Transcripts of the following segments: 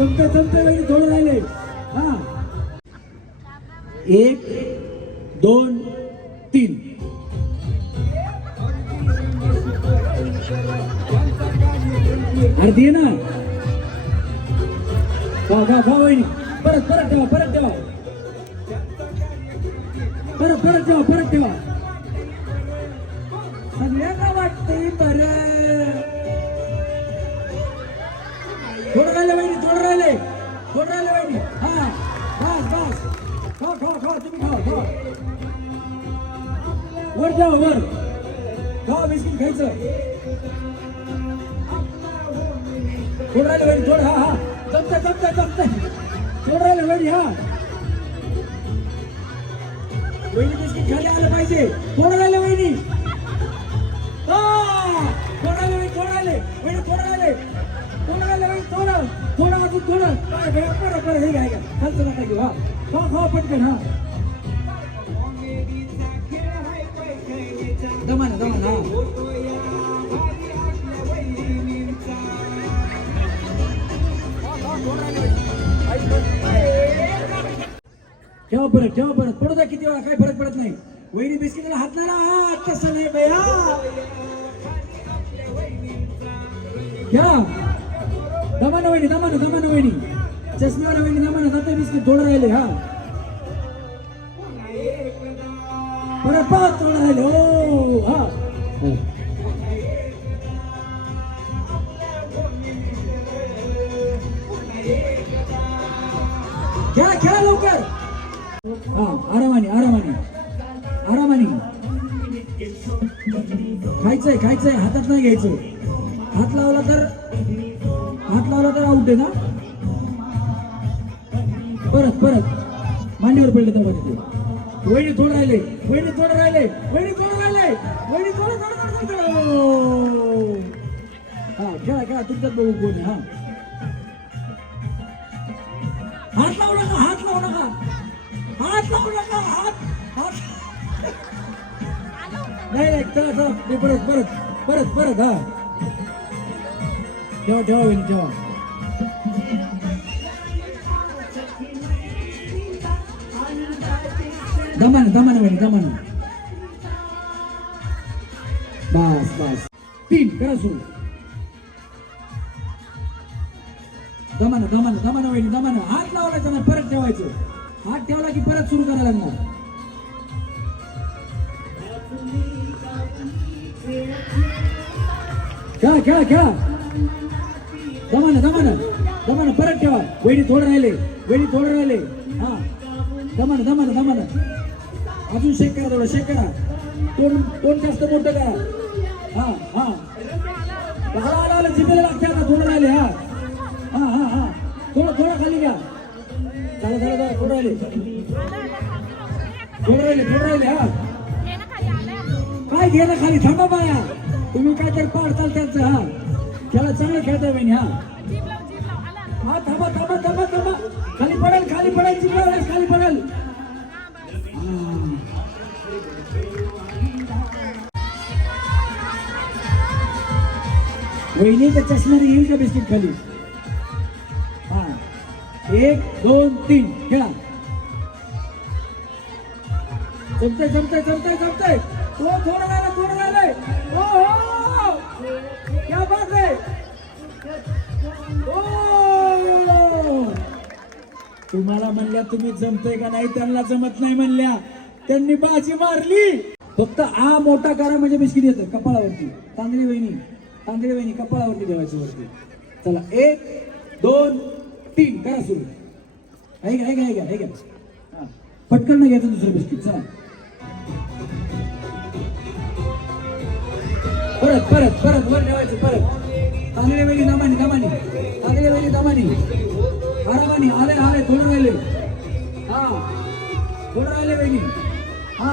जमते जमते वहिनी थोडं राहिले. हा. एक दोन तीन. अर्धी ना वा वा वा वहिनी. परत परत ठेवा परत ठेवा. परत परत ठेवा परत ठेवा. वर जाऊ खा बिस्किट खायचं. थोडं राहिले वहिनी थोडं हा हा. जमतंय जमतंय जमतंय थोडं राहिलं वहिनी हा. वहिनी बिस्किट खाली आलं पाहिजे. थोडं राहिलं वहिनी हा थोडं राहिले वहिनी थोडं राहिले वहिनी थोडं राहिले थोडं राहिले वहिनी थोडं थोडं अजून थोडं काय बरं बरं हे घ्या हे खालचं नका घेऊ हा. खा खा पटकन हा. ठेवा परत ठेवा परत. पडू द्या किती वेळा काय फरक पडत नाही. वहिनी बिस्किटाला हात नाही ना तसं नाही बया घ्या. दमान वहिनी दमान दमान वहिनी. चष्म्यावर वहिनी दमान. जाते बिस्किट थोडं राहिले हा. परत पाच थोडं राहिले हो हा. खेळा खेळा लवकर. हा आरामाने आरामाने. आरामाने. खायचंय खायचंय. हातात नाही घ्यायचं. हात लावला तर हात लावला तर आउट आहे ना? परत परत. मांडीवर पडले तर तिथे. वहिनी थोडं राहिले. वहिनी थोडं राहिले. वहिनी थोडं राहिले. वहिनी थोडं थोडं थोडं हा खेळा खेळा. तुमच्यात बघू कोण हा. हात लावू नका नाही नाही चला चला. ते परत परत परत परत हा. ठेवा ठेवा होईल ठेवा दमान दमान वहिनी दमान. बस बस. तीन करा सुरू. दमान दमान दमान होईल दमान. हात लावलायचा नाही परत ठेवायचं. हात ठेवला की परत सुरू करायला लागणार. खेळा खेळा खेळा. जमान जमान दमान परत ठेवा. वेळी थोडं राहिले वेळी थोडं राहिले. हा. दमान दमान दमान अजून शेक करा थोडं शेक करा. तोंड तोंड जास्त मोठं करा. हा हा. आला आला आला. जिभेला लागते आता थोडं राहिले हा. हा हा हा. थोडं थोडं खाली घ्या. राहिले थोडं राहिले थोडं राहिले हा. काय घ्यायला खाली? थांबा बाया. तुम्ही काय तर पाडताल त्यांचं हा. त्याला चांगलं खेळता बहिणी हा. हा थांबा थांबा थांबा थांबा. खाली पडेल खाली पडेल चिमणा खाली पडेल. हा. वहिनीच्या चष्म्याने येईल का बिस्किट खाली? हा. एक दोन तीन. खेळा जमतंय जमतंय जमतंय जमतंय. हो थोडं राहिलं थोडं राहिलंय हो हो क्या बात आहे. तुम्हाला म्हणल्या तुम्ही जमतंय का नाही त्यांना जमत नाही म्हणल्या. त्यांनी बाजी मारली. फक्त आ मोठा करा म्हणजे बिस्किट येतं कपाळावरती. तांदळी वहिनी तांदळी वहिनी कपाळावरती ठेवायची वरती. चला एक दोन तीन करा सुरू. ऐका ऐका ऐका ऐका. पटकन नाही घ्यायचं दुसरं बिस्किट चला. परत परत परत वर ठेवायचं परत. तांदळी वेळी दमानी दमानी. तांदळी वेळी दमानी. आरामानी आले आले थोडं राहिले. हा. थोडं राहिले वहिनी हा.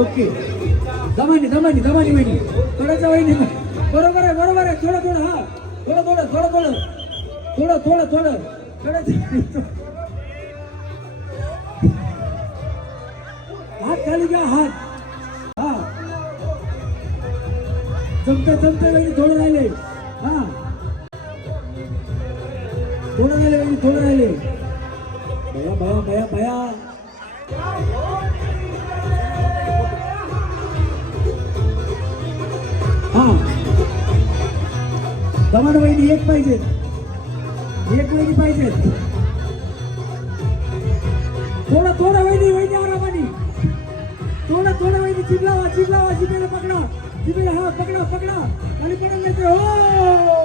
ओके. दमानी दमानी दमानी वहिनी थोड्याच्या वहिनी बरोबर आहे बरोबर आहे. थोडं थोडं हा. थोडं थोडं थोडं थोडं. थोडं थोडं थोडं. थोडं खाली घ्या हात हा. जमतं जमतं वेळी थोडं राहिले. हा. थोडं राहिले वेळी थोडं राहिले. भया भया भया भया. हा. दमान वहिनी एक पाहिजे एक वहिनी पाहिजे थोडं थोडं वहिनी चिबलावा चिबलावा जिबेला पकडा जिबेला हा पकडा पकडा खाली पडा नाही तर हो